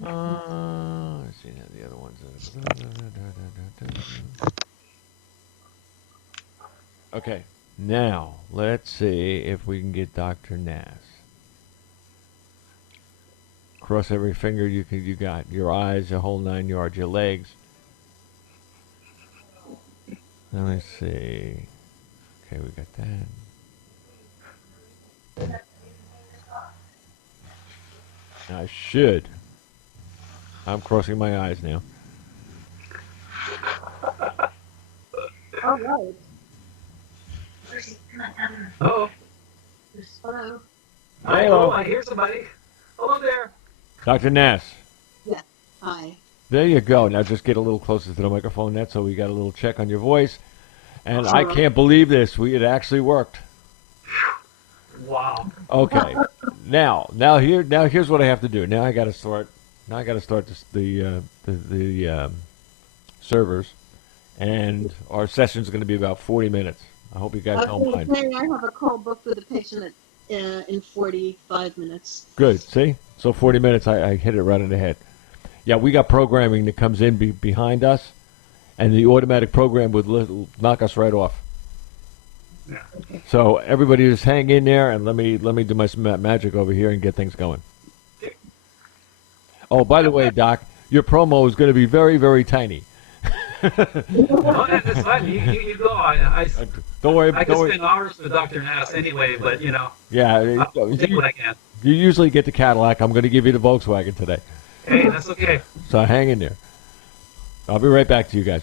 Let's see now the other ones. Okay, now let's see if we can get Dr. Nass. Cross every finger you got. Your eyes, your whole 9 yards, your legs. Let me see. Okay, we got that. I should. I'm crossing my eyes now. All right. Oh, Hello. hi. Hello. Oh, I hear somebody. Hello there. Dr. Nass. Yeah. Hi. There you go. Now just get a little closer to the microphone, net, so we got a little check on your voice. And I can't believe this. It actually worked. Wow. Okay. Here's what I have to do. Now I got to start. Now I got to start the servers, and our session's going to be about 40 minutes. I hope you guys don't mind. Okay, I have a call booked with a patient in 45 minutes. Good. See? So 40 minutes, I hit it right in the head. Yeah, we got programming that comes in behind us, and the automatic program would knock us right off. Yeah. So everybody just hang in there, and let me do my magic over here and get things going. Oh, by the way, Doc, your promo is going to be very, very tiny. Oh, that's fine. You go. Don't worry. I can spend hours with Dr. Nass anyway, but Yeah, I'll take what I can. you usually get the Cadillac. I'm going to give you the Volkswagen today. Hey, that's okay. So hang in there. I'll be right back to you guys.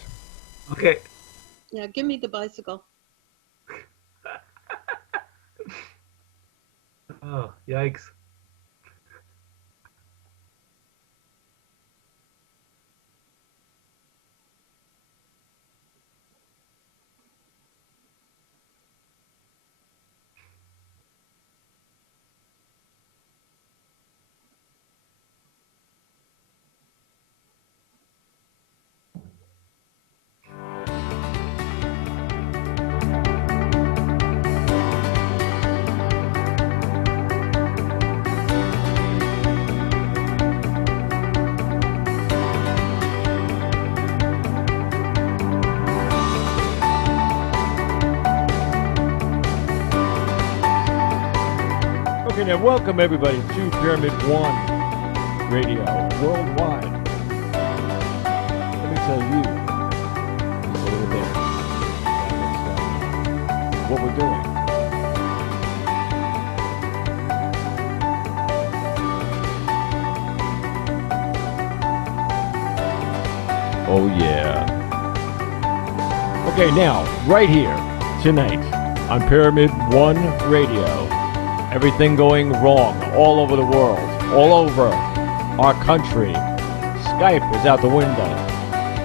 Okay. Yeah, give me the bicycle. Oh, yikes. Okay, now welcome everybody to Pyramid One Radio worldwide. Let me tell you just a little bit about what we're doing. Oh yeah. Okay, now right here tonight on Pyramid One Radio. Everything going wrong all over the world, all over our country. Skype is out the window.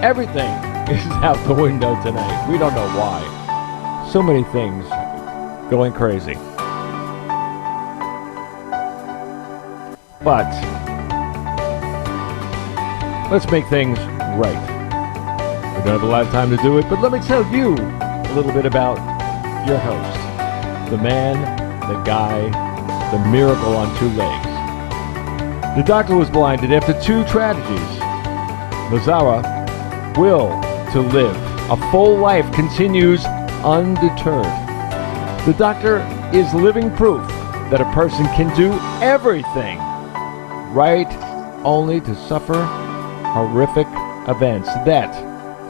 Everything is out the window tonight. We don't know why. So many things going crazy. But let's make things right. We don't have a lot of time to do it, but let me tell you a little bit about your host, the man, the guy, the miracle on two legs. The doctor was blinded after two tragedies. Nozawa will to live. A full life continues undeterred. The doctor is living proof that a person can do everything right, only to suffer horrific events that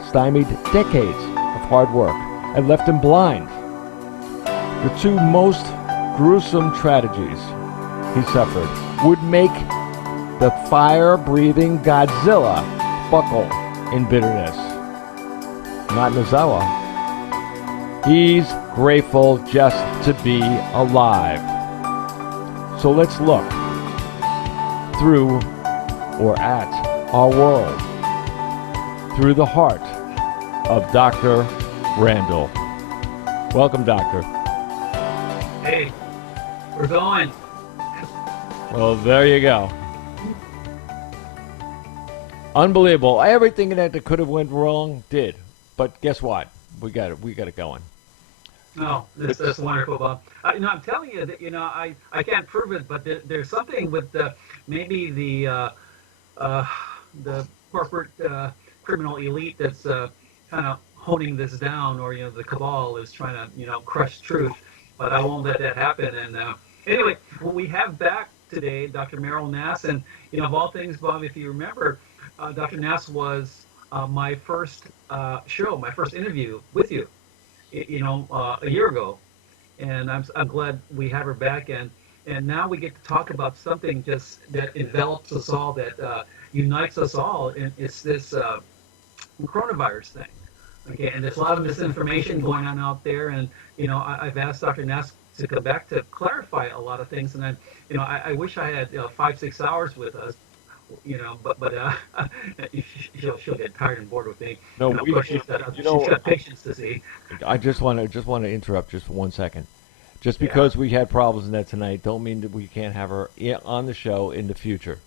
stymied decades of hard work and left him blind. The two most gruesome tragedies he suffered would make the fire-breathing Godzilla buckle in bitterness. Not Nozawa. He's grateful just to be alive. So let's look through or at our world through the heart of Dr. Randall. Welcome, Doctor. Hey, we're going. Well, there you go. Unbelievable. Everything that could have went wrong did. But guess what? We got it going. No, that's wonderful, Bob. I'm telling you that I can't prove it, but there's something with maybe the uh, the corporate criminal elite that's kind of honing this down, or the cabal is trying to crush truth. But I won't let that happen. And anyway, what we have back today, Dr. Meryl Nass, and of all things, Bob, if you remember, Dr. Nass was my first show, my first interview with you, a year ago, and I'm glad we have her back, and now we get to talk about something just that envelops us all, that unites us all, and it's this coronavirus thing. Okay, and there's a lot of misinformation going on out there, and I've asked Dr. Nass to come back to clarify a lot of things, and I wish I had 5-6 hours with us, but she'll get tired and bored with me. No, Of course, she's got patience to see. I just want to interrupt just for 1 second. Just Yeah. because we had problems in that tonight, don't mean that we can't have her on the show in the future.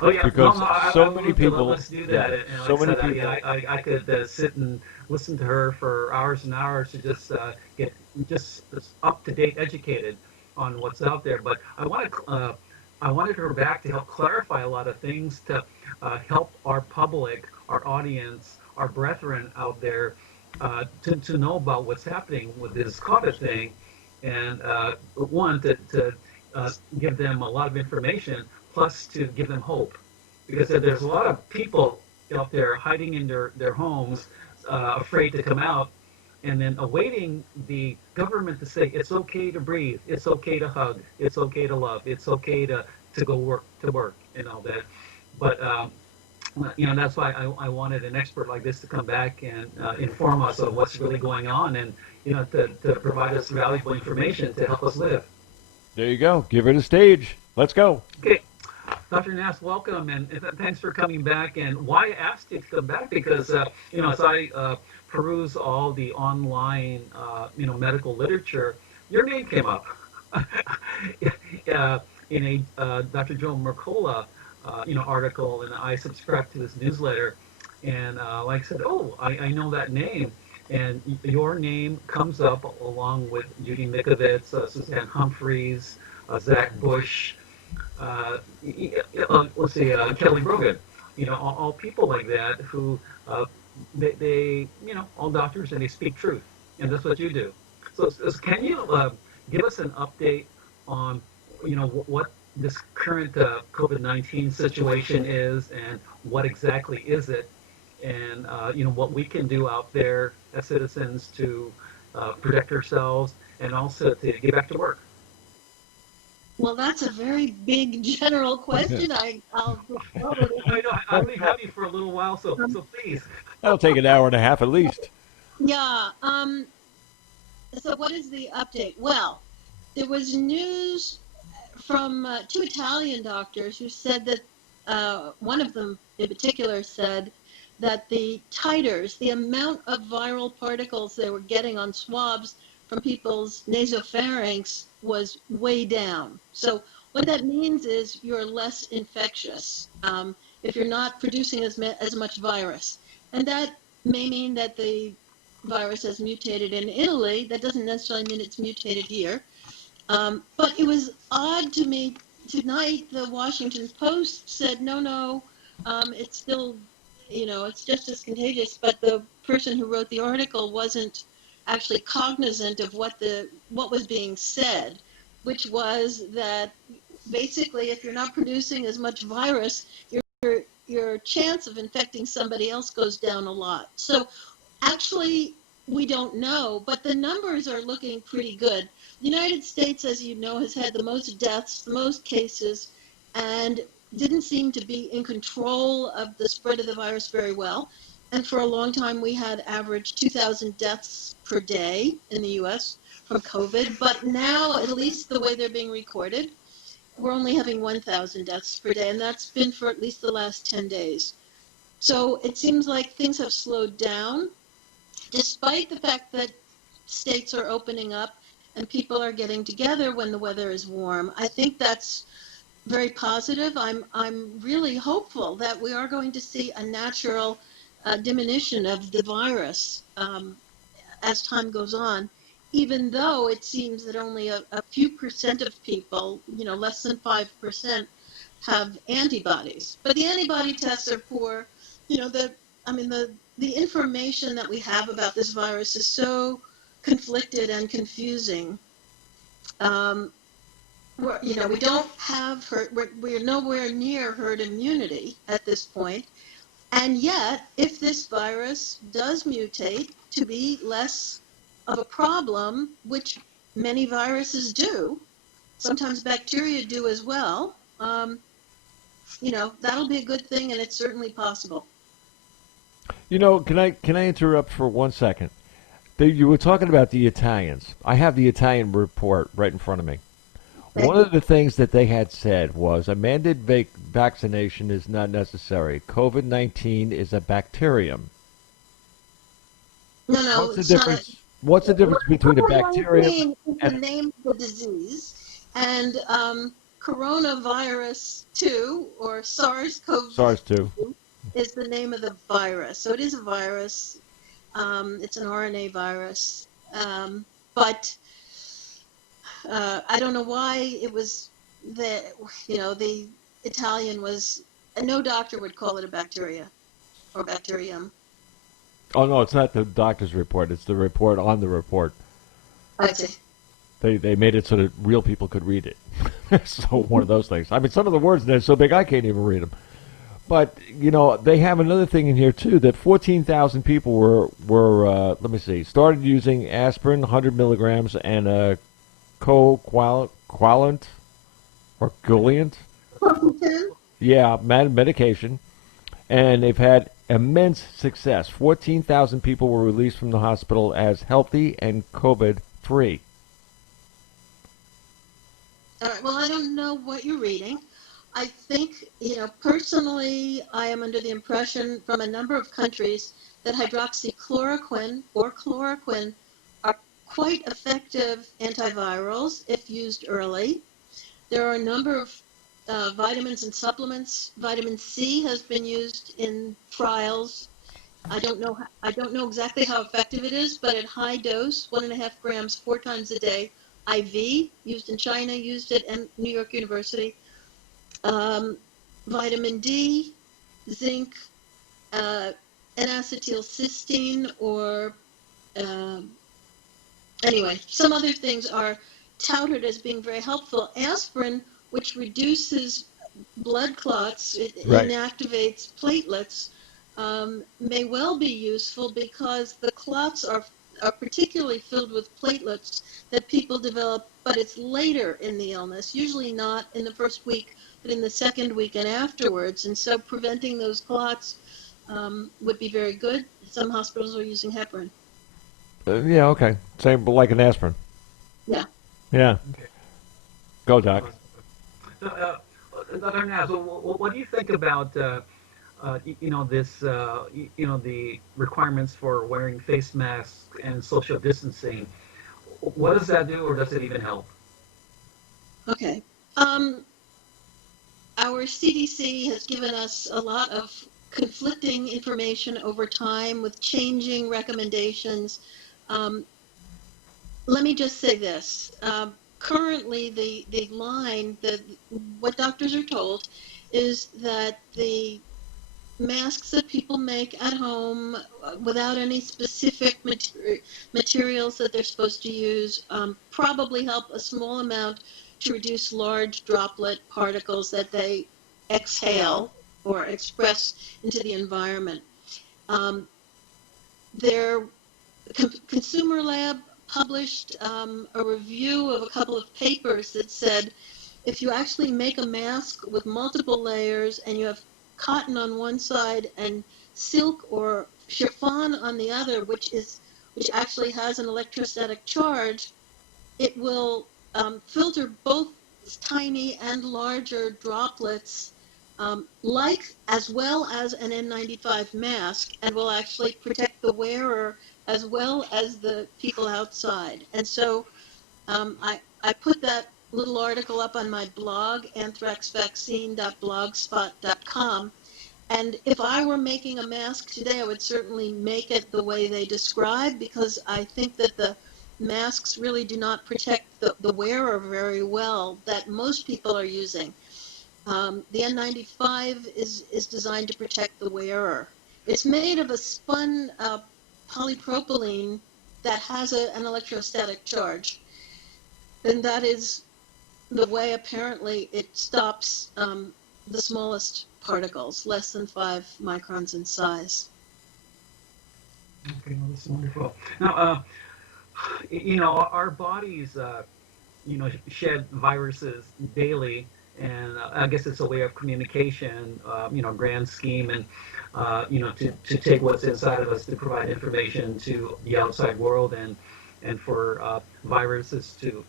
Oh yeah, Because so I'd many love to people- let's do that. yeah, And so like many I said, people- I could sit and listen to her for hours and hours to just get just up to date, educated on what's out there. But I wanted her back to help clarify a lot of things, to help our public, our audience, our brethren out there to know about what's happening with this COVID thing, and one to give them a lot of information, plus to give them hope, because there's a lot of people out there hiding in their homes, afraid to come out, and then awaiting the government to say it's okay to breathe, it's okay to hug, it's okay to love, it's okay to go work and all that. But that's why I wanted an expert like this to come back and inform us of what's really going on, and to provide us valuable information to help us live. There you go. Give her the stage. Let's go. Okay, Dr. Nass, welcome, and thanks for coming back. And why I asked you to come back, because as I peruse all the online medical literature, your name came up in a Dr. Joe Mercola article, and I subscribed to this newsletter, and like I said, oh, I know that name, and your name comes up along with Judy Mikovits, Suzanne Humphreys, Zach Bush, let's see, Kelly Brogan, all people like that who they all doctors, and they speak truth, and that's what you do. So can you give us an update on what this current COVID-19 situation is, and what exactly is it, and what we can do out there as citizens to protect ourselves, and also to get back to work? Well, that's a very big general question. I'll probably I know I only have you for a little while, so please. That'll take an hour and a half at least. Yeah. So what is the update? Well, there was news from 2 Italian doctors who said that one of them in particular said that the titers, the amount of viral particles they were getting on swabs from people's nasopharynx, was way down. So what that means is you're less infectious if you're not producing as much virus. And that may mean that the virus has mutated in Italy. That doesn't necessarily mean it's mutated here. But it was odd to me tonight. The Washington Post said, no, it's still, it's just as contagious. But the person who wrote the article wasn't actually cognizant of what was being said, which was that basically if you're not producing as much virus, your chance of infecting somebody else goes down a lot. So actually, we don't know, but the numbers are looking pretty good. The United States, as you know, has had the most deaths, the most cases, and didn't seem to be in control of the spread of the virus very well. And for a long time, we had averaged 2,000 deaths per day in the U.S. from COVID. But now, at least the way they're being recorded, we're only having 1,000 deaths per day, and that's been for at least the last 10 days. So it seems like things have slowed down, despite the fact that states are opening up and people are getting together when the weather is warm. I think that's very positive. I'm really hopeful that we are going to see a natural diminution of the virus as time goes on, even though it seems that only a few percent of people, less than 5%, have antibodies. But the antibody tests are poor. You know, the information that we have about this virus is so conflicted and confusing. We don't have we're nowhere near herd immunity at this point. And yet, if this virus does mutate to be less of a problem, which many viruses do, sometimes bacteria do as well, that'll be a good thing, and it's certainly possible. Can I interrupt for 1 second? You were talking about the Italians. I have the Italian report right in front of me. One of the things that they had said was a mandated vaccination is not necessary. COVID-19 is a bacterium. No, What's the difference? What's the difference between a bacterium and the name of the disease, and coronavirus 2 or SARS-CoV-2 is the name of the virus. So it is a virus. It's an RNA virus, but I don't know why it was the Italian was. No doctor would call it a bacteria or bacterium. Oh no, it's not the doctor's report. It's the report on the report. I see. They made it so that real people could read it. So one of those things. I mean, some of the words they're so big I can't even read them. But they have another thing in here too, that 14,000 people were let me see, started using aspirin, 100 milligrams, and a coagulant or gulliant. Yeah, medication, and they've had immense success. 14,000 people were released from the hospital as healthy and COVID-free. All right. Well, I don't know what you're reading. I think, personally, I am under the impression from a number of countries that hydroxychloroquine or chloroquine are quite effective antivirals if used early. There are a number of vitamins and supplements. Vitamin C has been used in trials. I don't know exactly how effective it is, but at high dose, 1.5 grams 4 times a day, IV, used in China, used at New York University. Vitamin D, zinc, N-acetylcysteine, or anyway, some other things are touted as being very helpful. Aspirin, which reduces blood clots, it inactivates platelets, may well be useful because the clots are particularly filled with platelets that people develop, but it's later in the illness, usually not in the first week, but in the second week and afterwards. And so preventing those clots would be very good. Some hospitals are using heparin. Yeah, okay. Same, but like an aspirin. Yeah. Yeah. Okay. Go, Doc. Dr. Nass, what do you think about the requirements for wearing face masks and social distancing? What does that do, or does it even help? Okay. Our CDC has given us a lot of conflicting information over time with changing recommendations. Let me just say this. Currently, the line, what doctors are told, is that the masks that people make at home without any specific materials that they're supposed to use probably help a small amount to reduce large droplet particles that they exhale or express into the environment. Their Consumer Lab published a review of a couple of papers that said if you actually make a mask with multiple layers and you have cotton on one side and silk or chiffon on the other, which actually has an electrostatic charge, it will filter both tiny and larger droplets, as well as an N95 mask, and will actually protect the wearer as well as the people outside. And so I put that little article up on my blog, anthraxvaccine.blogspot.com. And if I were making a mask today, I would certainly make it the way they describe, because I think that the masks really do not protect the wearer very well that most people are using. The N95 is designed to protect the wearer. It's made of a spun polypropylene that has an electrostatic charge. And that is the way, apparently, it stops the smallest particles, less than 5 microns in size. Okay, well, that's wonderful. Now, our bodies, shed viruses daily, and I guess it's a way of communication, grand scheme, and to take what's inside of us to provide information to the outside world, and for viruses to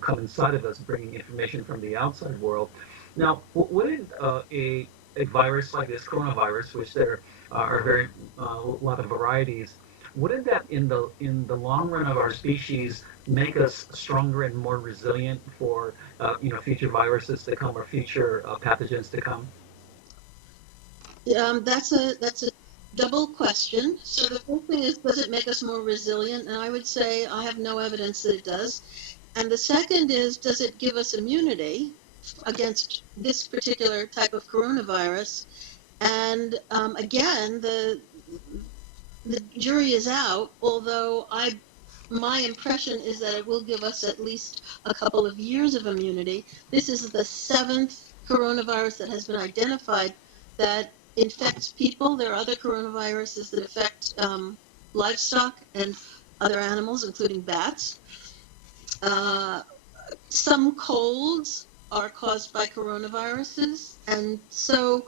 come inside of us, bringing information from the outside world. Now, wouldn't a virus like this coronavirus, which there are very a lot of varieties, wouldn't that in the long run of our species make us stronger and more resilient for future viruses to come or future pathogens to come? That's a double question. So the first thing is, does it make us more resilient? And I would say I have no evidence that it does. And the second is, does it give us immunity against this particular type of coronavirus? And again, the jury is out, although my impression is that it will give us at least a couple of years of immunity. This is the 7th coronavirus that has been identified that infects people. There are other coronaviruses that affect livestock and other animals, including bats. Some colds are caused by coronaviruses, and so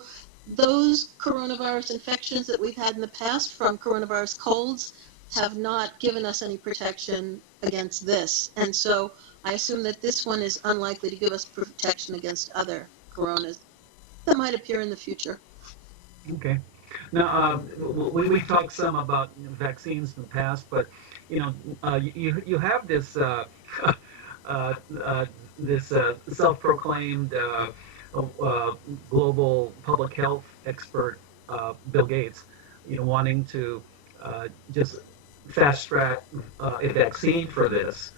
those coronavirus infections that we've had in the past from coronavirus colds have not given us any protection against this. And so I assume that this one is unlikely to give us protection against other coronas that might appear in the future. Okay. Now, we've talked some about vaccines in the past, but you have this this self-proclaimed global public health expert, Bill Gates, wanting to just fast track a vaccine for this.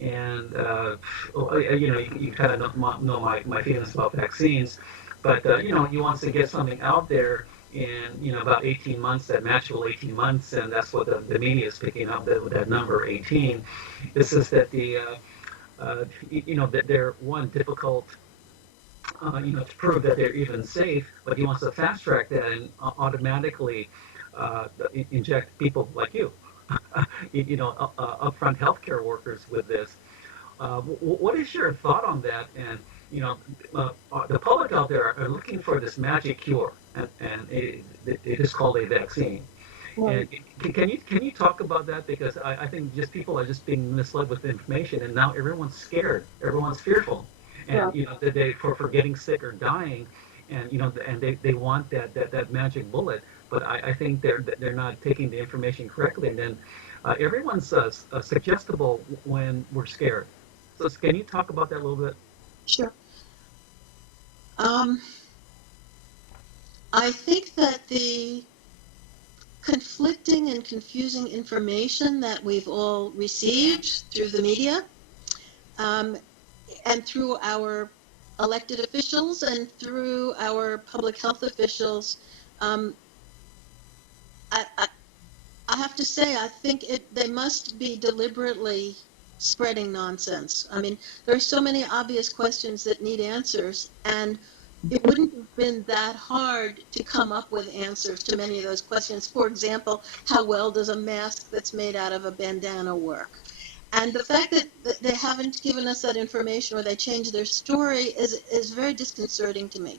And you kind of know my feelings about vaccines, but he wants to get something out there in about 18 months, that magical 18 months, and that's what the media is picking up, that number 18. This is that that they're difficult, to prove that they're even safe, but he wants to fast track that and automatically inject people like you, upfront healthcare workers with this. What is your thought on that? And the public out there are looking for this magic cure, and it is called a vaccine. And can you talk about that? Because I think just people are just being misled with information, and now everyone's scared, everyone's fearful, and that they for getting sick or dying, and and they want that magic bullet. But I think they're not taking the information correctly, and then everyone's suggestible when we're scared. So can you talk about that a little bit? Sure. I think that the conflicting and confusing information that we've all received through the media and through our elected officials and through our public health officials, I have to say, I think they must be deliberately spreading nonsense. I mean, there are so many obvious questions that need answers, and it wouldn't have been that hard to come up with answers to many of those questions. For example, how well does a mask that's made out of a bandana work? And the fact that they haven't given us that information, or they changed their story, is very disconcerting to me.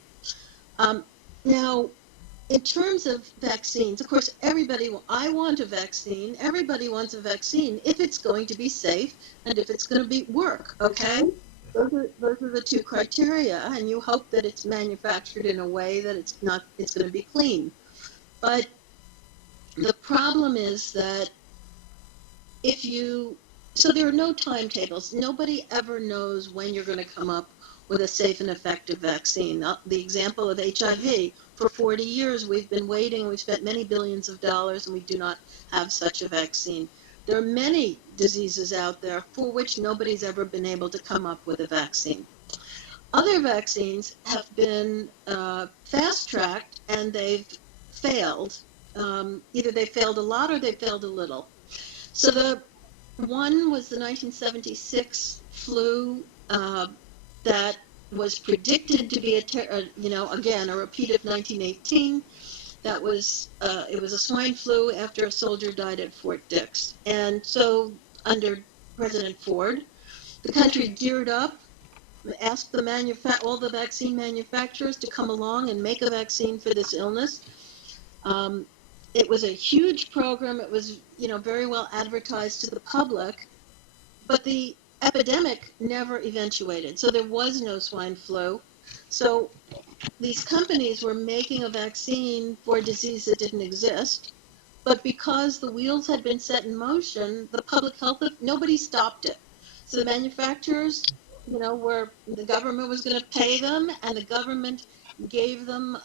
Now, in terms of vaccines, of course, I want a vaccine. Everybody wants a vaccine if it's going to be safe and if it's going to work, okay? Those are the two criteria, and you hope that it's manufactured in a way that it's going to be clean. But the problem is that so there are no timetables. Nobody ever knows when you're going to come up with a safe and effective vaccine. The example of HIV, for 40 years we've been waiting, we've spent many billions of dollars, and we do not have such a vaccine. There are many diseases out there for which nobody's ever been able to come up with a vaccine. Other vaccines have been fast-tracked and they've failed. Either they failed a lot or they failed a little. So the one was the 1976 flu that was predicted to be again, a repeat of 1918. That was, it was a swine flu after a soldier died at Fort Dix. And so under President Ford, the country geared up, asked all the vaccine manufacturers to come along and make a vaccine for this illness. Um, it was a huge program. It was, very well advertised to the public, but the epidemic never eventuated. So there was no swine flu. So these companies were making a vaccine for a disease that didn't exist, but because the wheels had been set in motion, the public health, nobody stopped it. So the manufacturers, the government was going to pay them, and the government gave them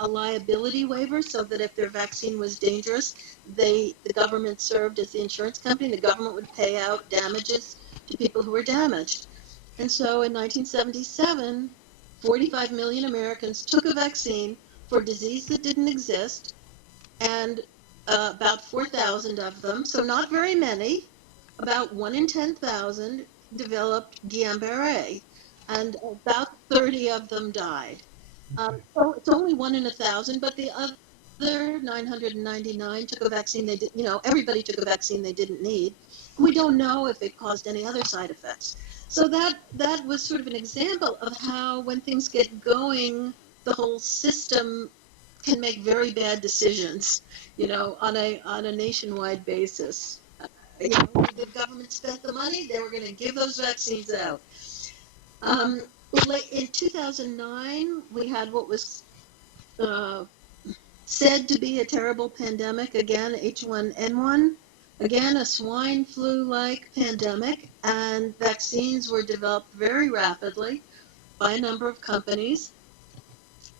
a liability waiver so that if their vaccine was dangerous, the government served as the insurance company. The government would pay out damages to people who were damaged. And so in 1977, 45 million Americans took a vaccine for a disease that didn't exist, and about 4,000 of them, so not very many, about 1 in 10,000 developed Guillain-Barré, and about 30 of them died. So it's only 1 in 1,000, but the other 999 took a vaccine they did, everybody took a vaccine they didn't need. We don't know if it caused any other side effects. So that was sort of an example of how when things get going, the whole system can make very bad decisions, on a nationwide basis. The government spent the money; they were going to give those vaccines out. In 2009, we had what was said to be a terrible pandemic again, H1N1. Again, a swine flu-like pandemic, and vaccines were developed very rapidly by a number of companies.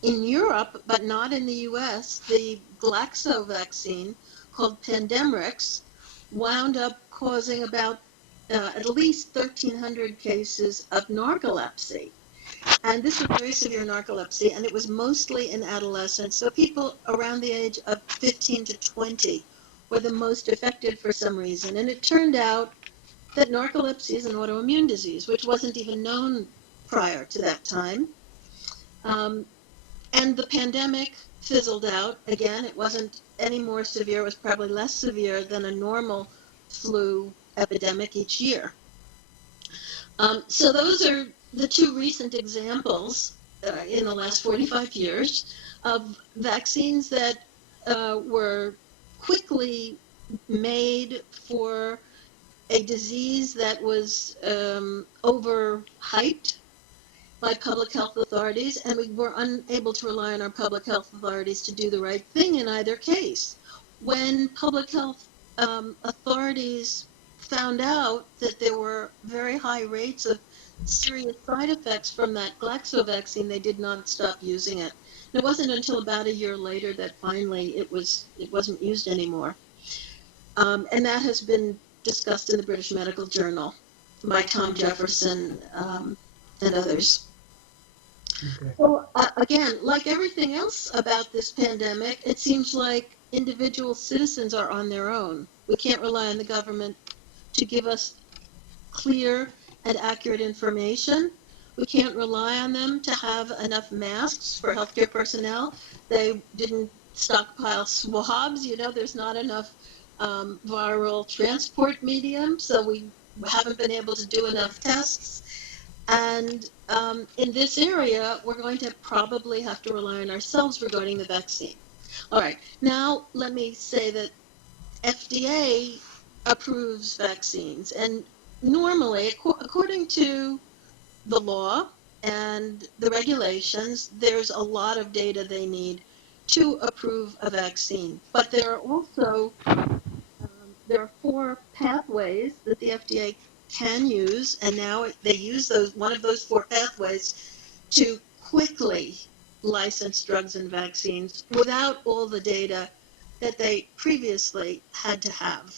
In Europe, but not in the US, the Glaxo vaccine, called Pandemrix, wound up causing about at least 1,300 cases of narcolepsy. And this was very severe narcolepsy, and it was mostly in adolescents. So people around the age of 15 to 20 were the most affected for some reason. And it turned out that narcolepsy is an autoimmune disease, which wasn't even known prior to that time. And the pandemic fizzled out. Again, it wasn't any more severe. It was probably less severe than a normal flu epidemic each year. So those are the two recent examples in the last 45 years of vaccines that were quickly made for a disease that was overhyped by public health authorities, and we were unable to rely on our public health authorities to do the right thing in either case. When public health authorities found out that there were very high rates of serious side effects from that Glaxo vaccine, they did not stop using it. And it wasn't until about a year later that finally it wasn't used anymore. And that has been discussed in the British Medical Journal by Tom Jefferson and others. Okay. So again, like everything else about this pandemic, it seems like individual citizens are on their own. We can't rely on the government to give us clear and accurate information. We can't rely on them to have enough masks for healthcare personnel. They didn't stockpile swabs. There's not enough viral transport medium, so we haven't been able to do enough tests. And in this area, we're going to probably have to rely on ourselves regarding the vaccine. All right, now let me say that FDA approves vaccines, and normally, according to the law and the regulations, there's a lot of data they need to approve a vaccine. But there are also there are 4 pathways that the FDA can use, and now they use one of those 4 pathways to quickly license drugs and vaccines without all the data that they previously had to have.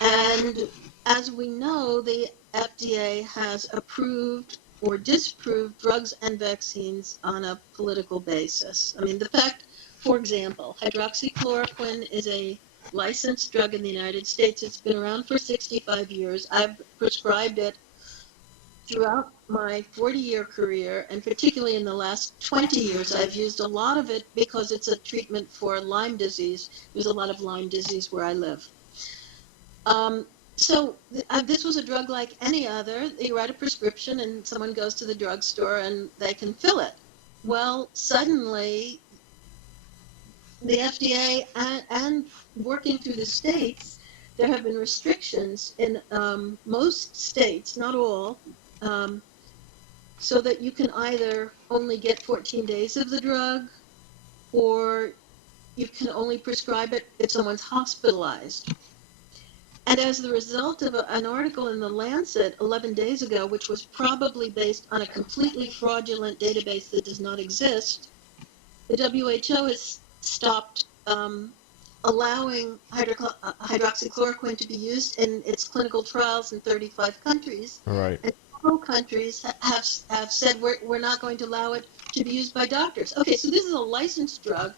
And as we know, the FDA has approved or disprove drugs and vaccines on a political basis. I mean, the fact, for example, hydroxychloroquine is a licensed drug in the United States. It's been around for 65 years. I've prescribed it throughout my 40-year career, and particularly in the last 20 years, I've used a lot of it because it's a treatment for Lyme disease. There's a lot of Lyme disease where I live. So this was a drug like any other. You write a prescription and someone goes to the drugstore and they can fill it. Well, suddenly the FDA and working through the states, there have been restrictions in most states, not all, so that you can either only get 14 days of the drug, or you can only prescribe it if someone's hospitalized. And as the result of an article in the Lancet 11 days ago, which was probably based on a completely fraudulent database that does not exist, the WHO has stopped allowing hydroxychloroquine to be used in its clinical trials in 35 countries. Right. And several countries have said we're not going to allow it to be used by doctors. Okay, so this is a licensed drug.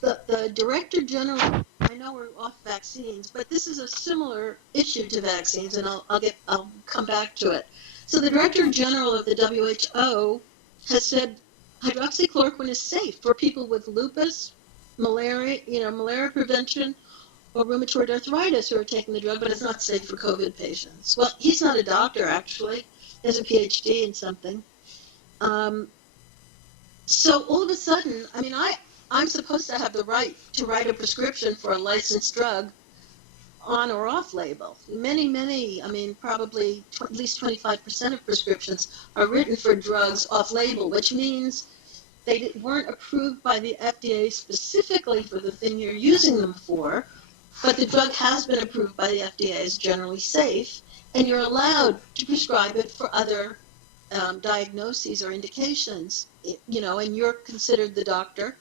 The Director General, I know we're off vaccines, but this is a similar issue to vaccines, and I'll come back to it. So the Director General of the WHO has said hydroxychloroquine is safe for people with lupus, malaria prevention, or rheumatoid arthritis who are taking the drug, but it's not safe for COVID patients. Well, he's not a doctor, actually. He has a PhD in something. So all of a sudden, I mean, I'm supposed to have the right to write a prescription for a licensed drug on or off label. Many, I mean, probably at least 25% of prescriptions are written for drugs off label, which means they weren't approved by the FDA specifically for the thing you're using them for, but the drug has been approved by the FDA as generally safe, and you're allowed to prescribe it for other diagnoses or indications, and you're considered the doctor,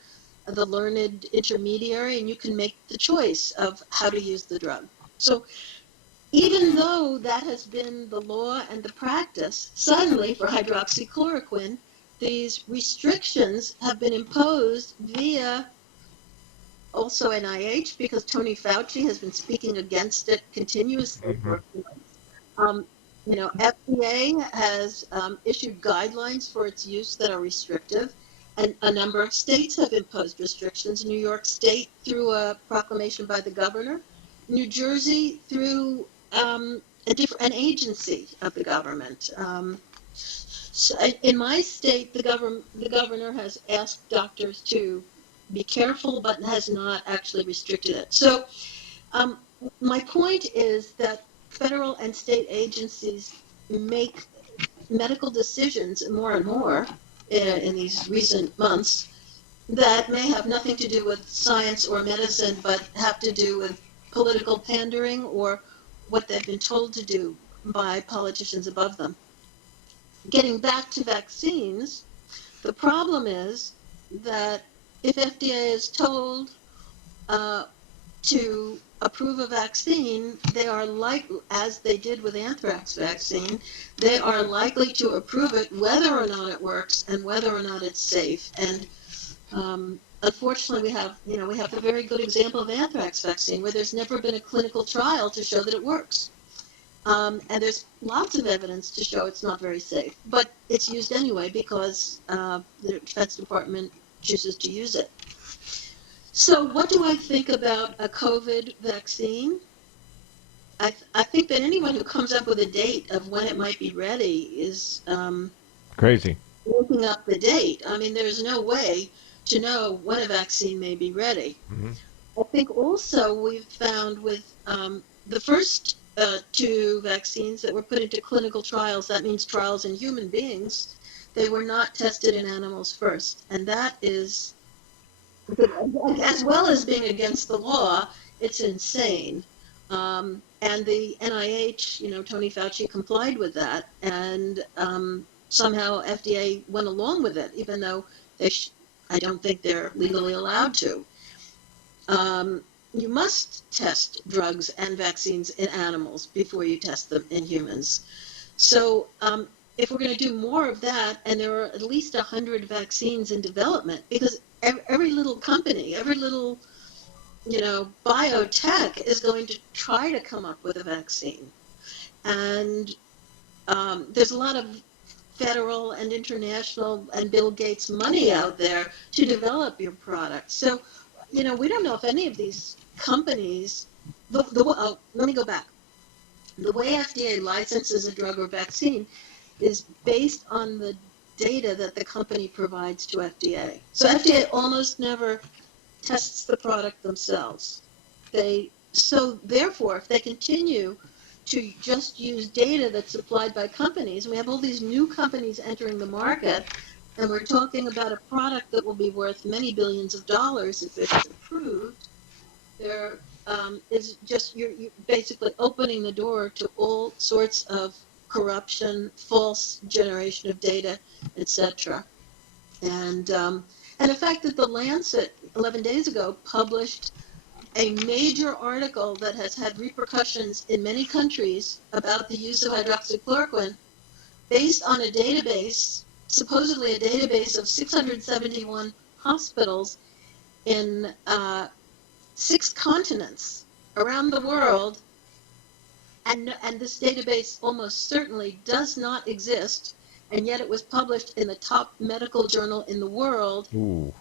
the learned intermediary, and you can make the choice of how to use the drug. So even though that has been the law and the practice, suddenly for hydroxychloroquine, these restrictions have been imposed via also NIH, because Tony Fauci has been speaking against it continuously. FDA has issued guidelines for its use that are restrictive, and a number of states have imposed restrictions. New York State through a proclamation by the governor, New Jersey through an agency of the government. So in my state, the governor has asked doctors to be careful, but has not actually restricted it. So my point is that federal and state agencies make medical decisions more and more in these recent months that may have nothing to do with science or medicine, but have to do with political pandering or what they've been told to do by politicians above them. Getting back to vaccines, the problem is that if FDA is told to approve a vaccine, they are as they did with anthrax vaccine, they are likely to approve it whether or not it works and whether or not it's safe. And unfortunately, we have a very good example of anthrax vaccine where there's never been a clinical trial to show that it works. And there's lots of evidence to show it's not very safe, but it's used anyway because the Defense Department chooses to use it. So what do I think about a COVID vaccine? I think that anyone who comes up with a date of when it might be ready is crazy. Looking up the date. I mean, there's no way to know when a vaccine may be ready. Mm-hmm. I think also we've found with the first two vaccines that were put into clinical trials, that means trials in human beings, they were not tested in animals first. And that is, as well as being against the law, it's insane. And the NIH, Tony Fauci complied with that, and somehow FDA went along with it, even though I don't think they're legally allowed to. You must test drugs and vaccines in animals before you test them in humans. So if we're going to do more of that, and there are at least 100 vaccines in development, because every little company, every little, biotech is going to try to come up with a vaccine. And there's a lot of federal and international and Bill Gates money out there to develop your product. So, we don't know if any of these companies, let me go back. The way FDA licenses a drug or vaccine is based on the data that the company provides to FDA. So FDA almost never tests the product themselves. So therefore, if they continue to just use data that's supplied by companies, and we have all these new companies entering the market, and we're talking about a product that will be worth many billions of dollars if it's approved, there is just, you're basically opening the door to all sorts of corruption, false generation of data, etc. And the fact that the Lancet 11 days ago published a major article that has had repercussions in many countries about the use of hydroxychloroquine based on a database, supposedly a database of 671 hospitals in 6 continents around the world, and this database almost certainly does not exist, and yet it was published in the top medical journal in the world. Ooh.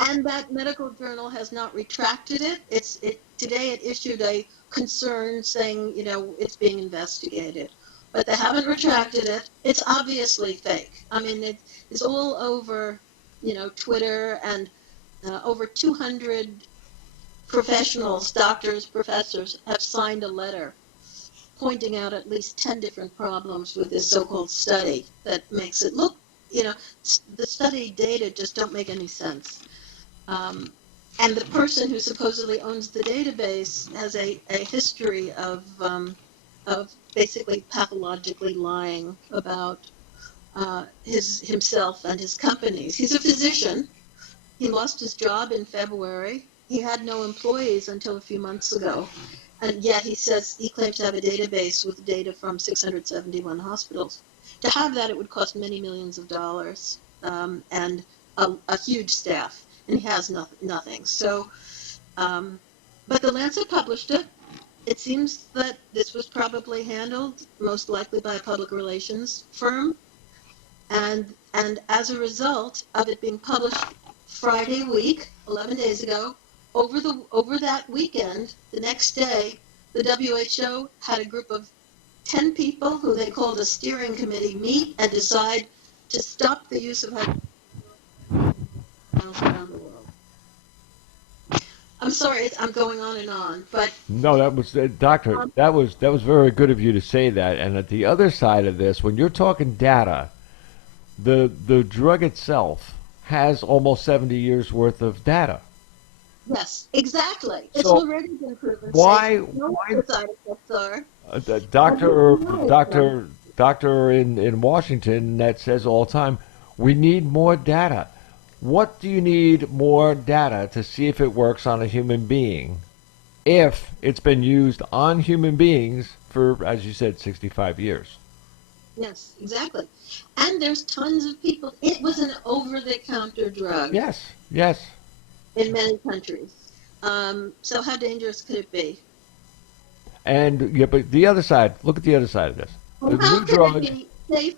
And that medical journal has not retracted it. Today it issued a concern saying, it's being investigated. But they haven't retracted it. It's obviously fake. I mean, it's all over, Twitter, and over 200 professionals, doctors, professors, have signed a letter pointing out at least 10 different problems with this so-called study that makes it look, the study data just don't make any sense. And the person who supposedly owns the database has a history of basically pathologically lying about himself and his companies. He's a physician. He lost his job in February. He had no employees until a few months ago. And yet he claims to have a database with data from 671 hospitals. To have that, it would cost many millions of dollars and a huge staff. And he has nothing. So, but the Lancet published it. It seems that this was probably handled most likely by a public relations firm. And as a result of it being published Friday week, 11 days ago, over that weekend, the next day, the WHO had a group of 10 people who they called a steering committee meet and decide to stop the use of around the world. I'm sorry, I'm going on and on, but No, that was doctor. That was very good of you to say that. And at the other side of this, when you're talking data, the drug itself has almost 70 years worth of data. yes, exactly. It's So already been proven. why No why side effects are. the doctor in Washington that says all the time, we need more data. What do you need more data to see if it works on a human being if it's been used on human beings for, as you said, 65 years? Yes, exactly. And there's tons of people. It was an over-the-counter drug Yes, yes. in many countries. So how dangerous could it be? And yeah, but the other side, look at the other side of this. The Well, how new could it drug, be safe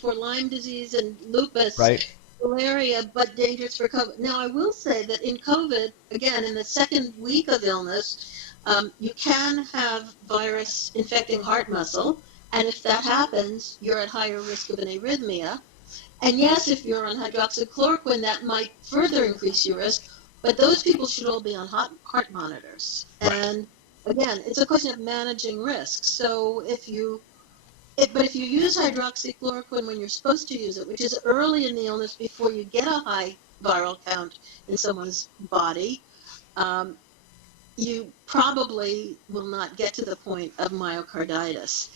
for Lyme disease and lupus, right? malaria, but dangerous for COVID? Now, I will say that in COVID, again, in the second week of illness, you can have virus infecting heart muscle, and if that happens, you're at higher risk of an arrhythmia. And yes, if you're on hydroxychloroquine, that might further increase your risk, but those people should all be on heart monitors. Right. And again, it's a question of managing risk. So if you use hydroxychloroquine when you're supposed to use it, which is early in the illness before you get a high viral count in someone's body, you probably will not get to the point of myocarditis.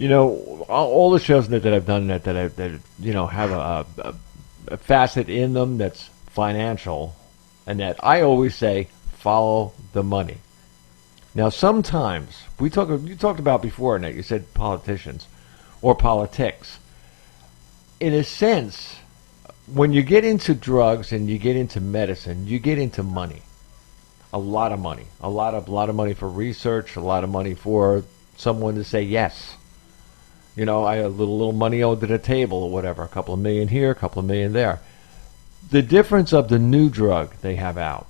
You know, all the shows that I've done that have a facet in them that's financial, and that I always say follow the money. Now, sometimes you talked about before, Nate. You said politicians or politics. In a sense, when you get into drugs and you get into medicine, you get into money. A lot of money. A lot of money for research. A lot of money for someone to say yes. You know, I a little money owed to the table or whatever. A couple of million here, a couple of million there. The difference of the new drug they have out.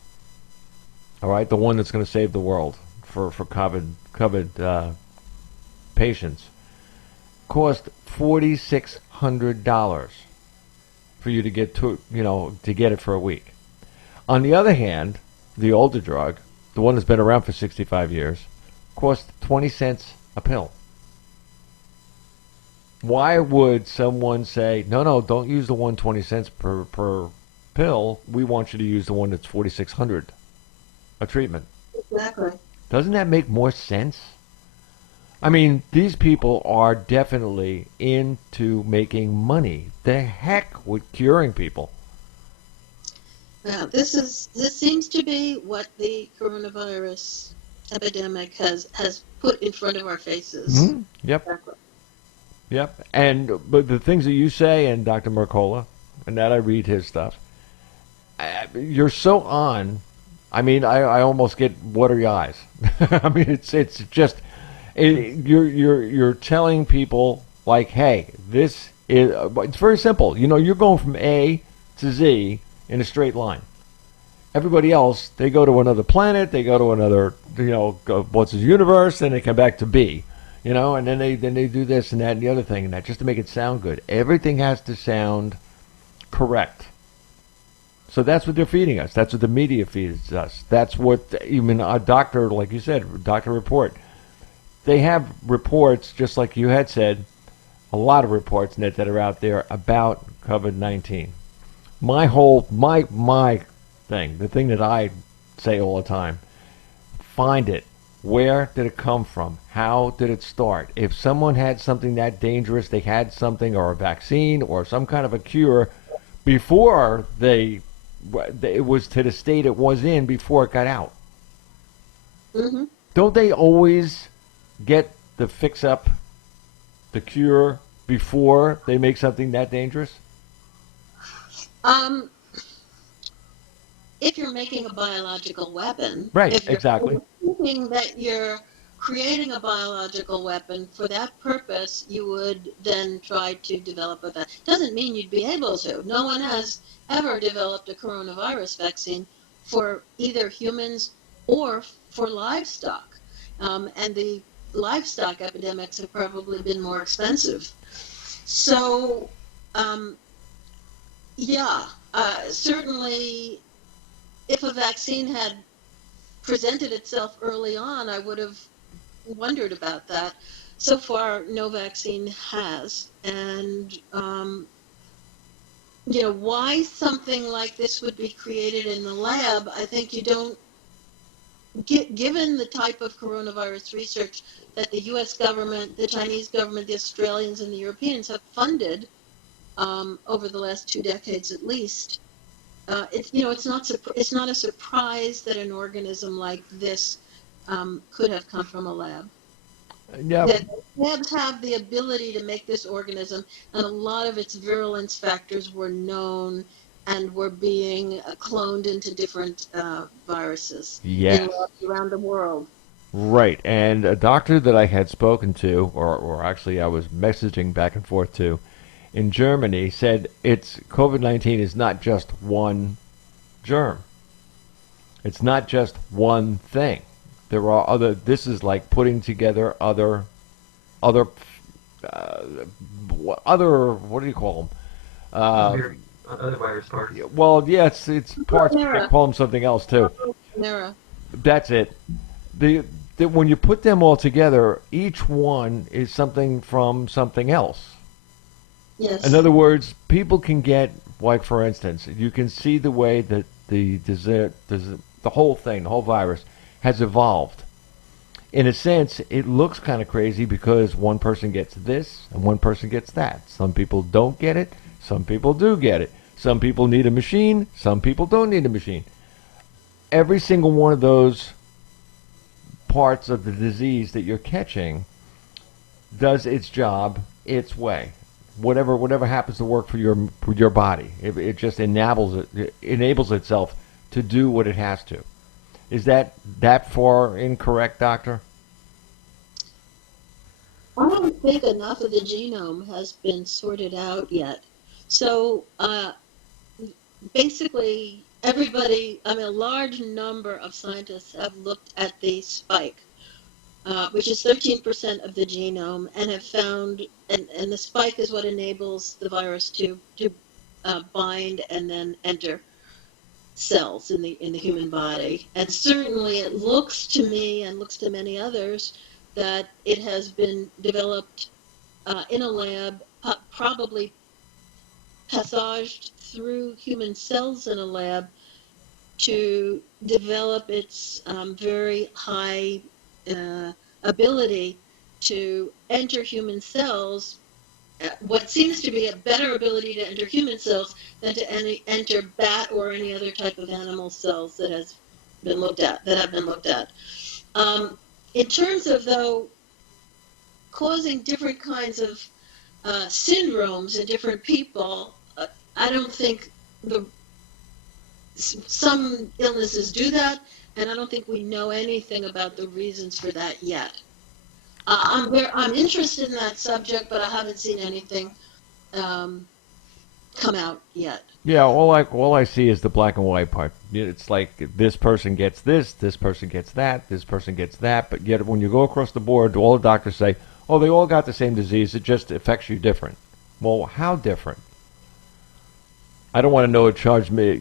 All right, the one that's going to save the world for COVID patients, cost $4,600 for you to get to get it for a week. On the other hand, the older drug, the one that's been around for 65 years, costs 20 cents a pill. Why would someone say, no, don't use the one 20 cents per pill? We want you to use the one that's 4,600 a treatment. Exactly. Doesn't that make more sense? I mean, these people are definitely into making money. The heck with curing people. Now, this seems to be what the coronavirus epidemic has put in front of our faces. Mm-hmm. Yep. Exactly. Yep. But the things that you say, and Dr. Mercola, and that I read his stuff, you're so on. I mean, I almost get watery eyes. I mean, it's just you're telling people like, hey, this is. It's very simple. You know, you're going from A to Z in a straight line. Everybody else, they go to another planet, they go to another, what's his universe, and they come back to B. You know, and then they do this and that and the other thing and that just to make it sound good. Everything has to sound correct. So that's what they're feeding us. That's what the media feeds us. That's what even a doctor, like you said, doctor report. They have reports, just like you had said, a lot of reports that are out there about COVID-19. My thing, the thing that I say all the time, find it. Where did it come from? How did it start? If someone had something that dangerous, they had something or a vaccine or some kind of a cure before it was to the state it was in before it got out. Mm-hmm. Don't they always get the fix-up, the cure, before they make something that dangerous? If you're making a biological weapon, Right, if you're exactly. thinking that you're creating a biological weapon for that purpose, you would then try to develop a vaccine. Doesn't mean you'd be able to. No one has ever developed a coronavirus vaccine for either humans or for livestock. And the livestock epidemics have probably been more expensive. So, certainly if a vaccine had presented itself early on, I would have wondered about that. So far, no vaccine has. And, why something like this would be created in the lab, I think you don't, given the type of coronavirus research that the U.S. government, the Chinese government, the Australians, and the Europeans have funded over the last 2 decades at least, it's not a surprise that an organism like this could have come from a lab. Yeah. That labs have the ability to make this organism, and a lot of its virulence factors were known and were being cloned into different viruses Yes. in labs around the world. Right. And a doctor that I had spoken to, or actually I was messaging back and forth to, in Germany, said COVID-19 is not just one germ. It's not just one thing. There are other. This is like putting together other. What do you call them? Other virus parts. Well, yeah, it's parts. Chimera. They call them something else too. Chimera. That's it. When you put them all together, each one is something from something else. Yes. In other words, people can get, like for instance, you can see the way that the whole thing, the whole virus, has evolved. In a sense, it looks kind of crazy because one person gets this and one person gets that. Some people don't get it. Some people do get it. Some people need a machine. Some people don't need a machine. Every single one of those parts of the disease that you're catching does its job its way. Whatever happens to work for your body, it just enables itself to do what it has to. Is that far incorrect, Doctor? I don't think enough of the genome has been sorted out yet. So basically, a large number of scientists have looked at the spike, which is 13% of the genome, and have found, and the spike is what enables the virus to bind and then enter cells in the human body. And certainly it looks to me, and looks to many others, that it has been developed in a lab, probably passaged through human cells in a lab to develop its very high ability to enter human cells, what seems to be a better ability to enter human cells than to enter bat or any other type of animal cells that have been looked at. In terms of, though, causing different kinds of syndromes in different people, I don't think some illnesses do that, and I don't think we know anything about the reasons for that yet. I'm interested in that subject, but I haven't seen anything come out yet. Yeah, all I see is the black and white part. It's like this person gets this person gets that, this person gets that, but yet when you go across the board, all the doctors say, oh, they all got the same disease, it just affects you different. Well, how different? I don't want to know it charged me,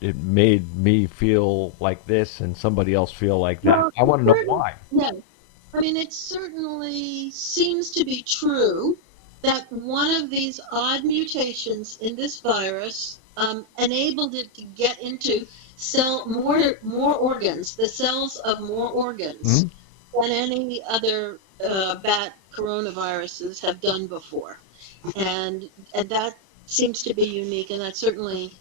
it made me feel like this and somebody else feel like that. Well, I want to know why. Yeah. I mean, it certainly seems to be true that one of these odd mutations in this virus enabled it to get into more organs, the cells of more organs, than any other bat coronaviruses have done before. And that seems to be unique, and that certainly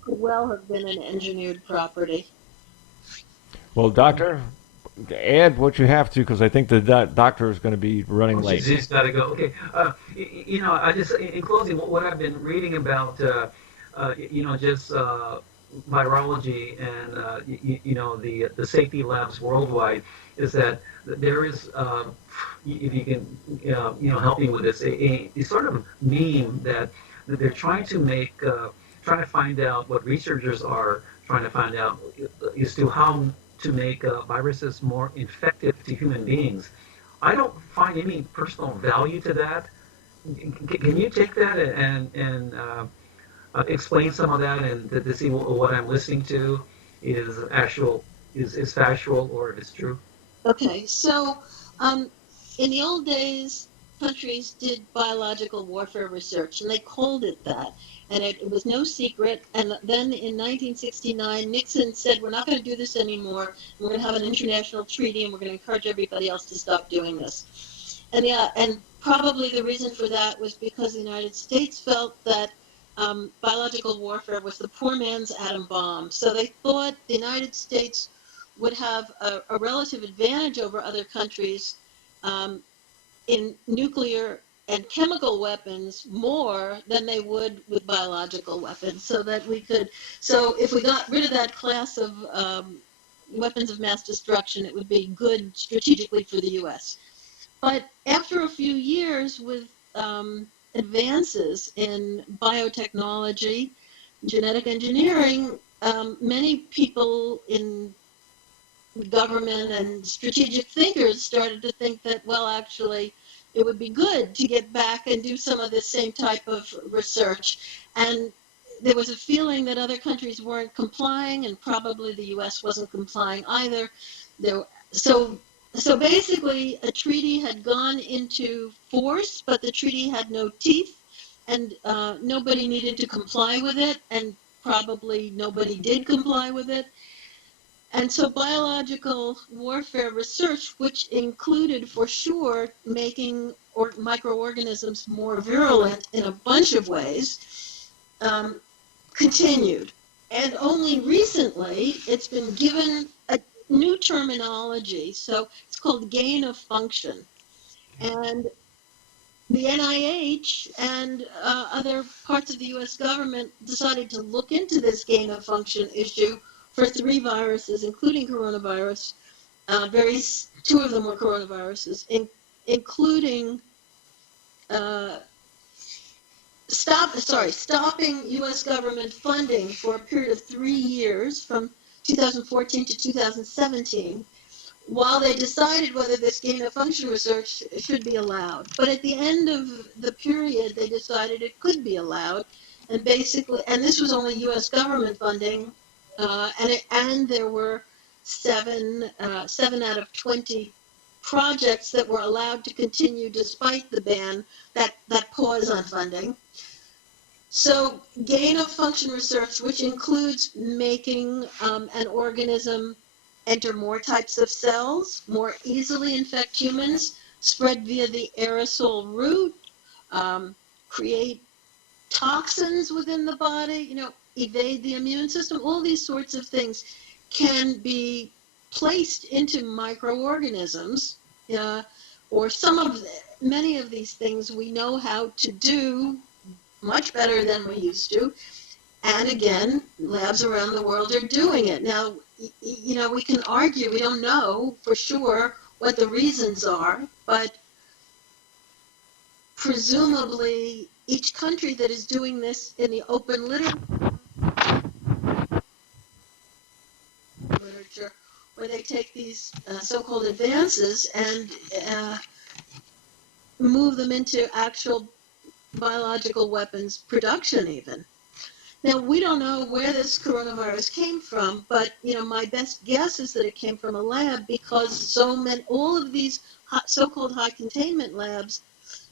could well have been an engineered property. Well, Doctor, add what you have to, because I think the doctor is going to be running late. She's got to go. Okay. I just, in closing, what I've been reading about, just virology and, the safety labs worldwide is that there is, if you can, help me with this, a sort of meme that they're trying to find out what researchers are trying to find out as to how to make viruses more infective to human beings. I don't find any personal value to that. Can you take that and explain some of that, and to see what I'm listening to is factual, or if it's true? Okay, so in the old days, countries did biological warfare research, and they called it that. And it was no secret. And then in 1969, Nixon said, we're not going to do this anymore. We're going to have an international treaty, and we're going to encourage everybody else to stop doing this. And probably the reason for that was because the United States felt that biological warfare was the poor man's atom bomb. So they thought the United States would have a relative advantage over other countries in nuclear and chemical weapons more than they would with biological weapons, so if we got rid of that class of weapons of mass destruction, it would be good strategically for the U.S. But after a few years with advances in biotechnology, genetic engineering, many people in government and strategic thinkers started to think that, well, actually, it would be good to get back and do some of the same type of research. And there was a feeling that other countries weren't complying, and probably the U.S. wasn't complying either. So basically, a treaty had gone into force, but the treaty had no teeth, and nobody needed to comply with it, and probably nobody did comply with it. And so biological warfare research, which included for sure making microorganisms more virulent in a bunch of ways, continued. And only recently it's been given new terminology. So it's called gain of function. And the NIH and other parts of the U.S. government decided to look into this gain of function issue for 3 viruses, including coronavirus. Two of them were coronaviruses, including stopping U.S. government funding for a period of 3 years from 2014 to 2017, while they decided whether this gain of function research should be allowed. But at the end of the period, they decided it could be allowed, and this was only U.S. government funding, and there were 7 out of 20 projects that were allowed to continue despite the ban, that pause on funding. So gain of function research, which includes making an organism enter more types of cells, more easily infect humans, spread via the aerosol route, create toxins within the body, evade the immune system, all these sorts of things can be placed into microorganisms, or many of these things we know how to do much better than we used to. And again, labs around the world are doing it. Now, we can argue, we don't know for sure what the reasons are, but presumably each country that is doing this in the open literature, where they take these so-called advances and move them into actual biological weapons production even. Now, we don't know where this coronavirus came from, but, my best guess is that it came from a lab, because all of these so-called high containment labs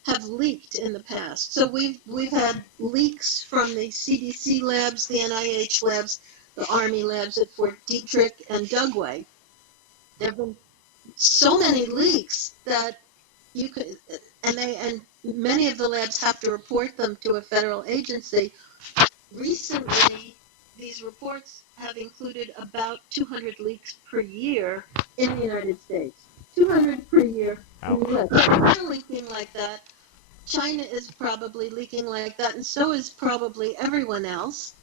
have leaked in the past. So we've had leaks from the CDC labs, the NIH labs, the Army labs at Fort Detrick and Dugway. There have been so many leaks that and many of the labs have to report them to a federal agency. Recently, these reports have included about 200 leaks per year in the United States. 200 per year in the U.S. So we're leaking like that. China is probably leaking like that, and so is probably everyone else.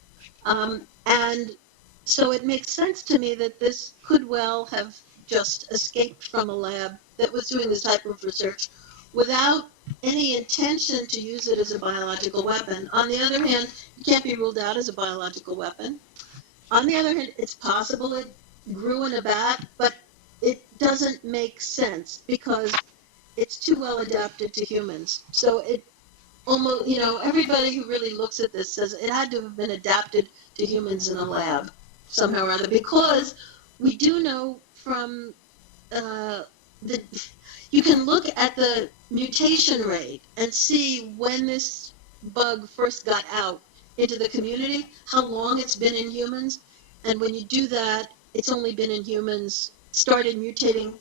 And so it makes sense to me that this could well have just escaped from a lab that was doing this type of research without any intention to use it as a biological weapon. On the other hand, it can't be ruled out as a biological weapon. On the other hand, it's possible it grew in a bat, but it doesn't make sense because it's too well adapted to humans. So it almost, everybody who really looks at this says it had to have been adapted to humans in a lab somehow or other, because we do know from you can look at the mutation rate and see when this bug first got out into the community, how long it's been in humans. And when you do that, it's only been in humans, started mutating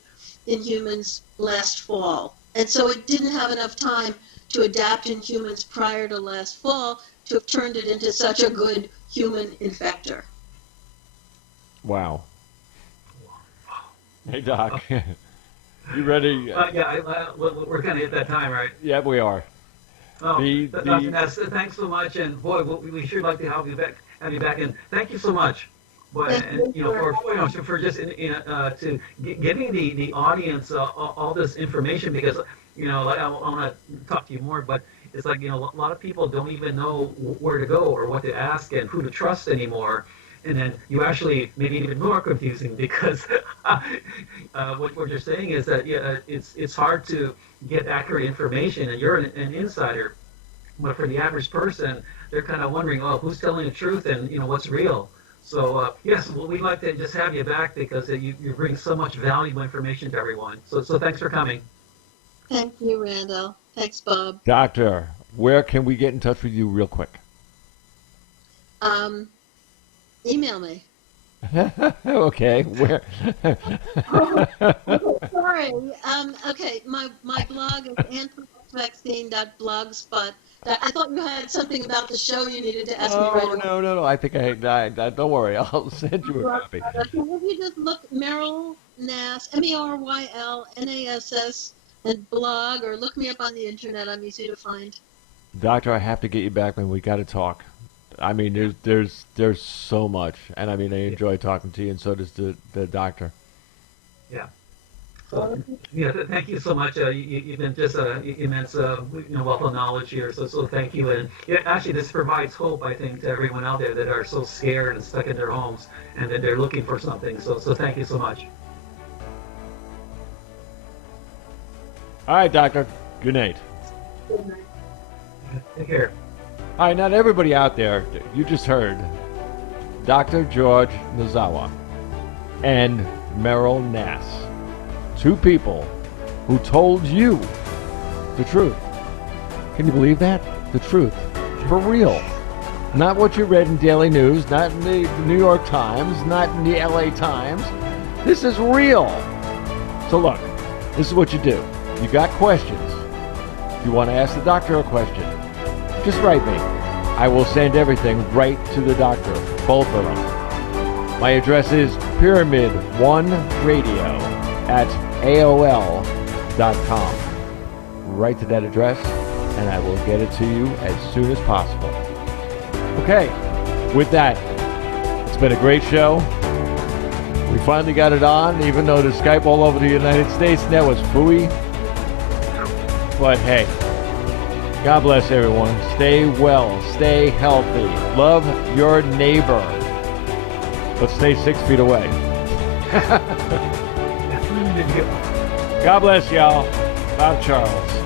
in humans last fall. And so it didn't have enough time to adapt in humans prior to last fall to have turned it into such a good human infector. Wow. Hey, Doc. You ready? We're kind of at that time, right? Yeah, we are. Oh, Dr. Nass, thanks so much, and boy, we sure like to have you back, and thank you so much. But for just to giving the audience all this information, because I want to talk to you more, but it's like a lot of people don't even know where to go or what to ask and who to trust anymore. And then you actually made it even more confusing, because what you're saying is that it's hard to get accurate information, and you're an insider. But for the average person, they're kind of wondering, who's telling the truth and what's real. So yes, well, we'd like to just have you back, because you bring so much valuable information to everyone. So thanks for coming. Thank you, Randall. Thanks, Bob. Doctor, where can we get in touch with you real quick? Email me. Okay. Where? Sorry. Okay. My blog is vaccine.blogspot. I thought you had something about the show you needed to ask me right away. No. I think I don't worry. I'll send you a copy. If you just look Meryl Nass, MERYLNASS, and blog, or look me up on the internet. I'm easy to find. Doctor, I have to get you back, man. We got to talk. I mean, there's so much, and I mean, I enjoy talking to you, and so does the doctor. Yeah. So, thank you so much. You've been just immense wealth of knowledge here. So thank you. And actually, this provides hope, I think, to everyone out there that are so scared and stuck in their homes, and that they're looking for something. So thank you so much. All right, doctor. Good night. Good night. Take care. All right, not everybody out there, you just heard Dr. George Nozawa and Meryl Nass, two people who told you the truth. Can you believe that? The truth. For real. Not what you read in Daily News, not in the New York Times, not in the LA Times. This is real. So look, this is what you do. You got questions. You want to ask the doctor a question, just write me. I will send everything right to the doctor, both of them. My address is pyramid1radio@aol.com. Write to that address, and I will get it to you as soon as possible. Okay, with that, it's been a great show. We finally got it on, even though there's Skype all over the United States, and that was phooey. But hey, God bless everyone. Stay well, stay healthy, love your neighbor, but stay 6 feet away. God bless y'all. Bob Charles.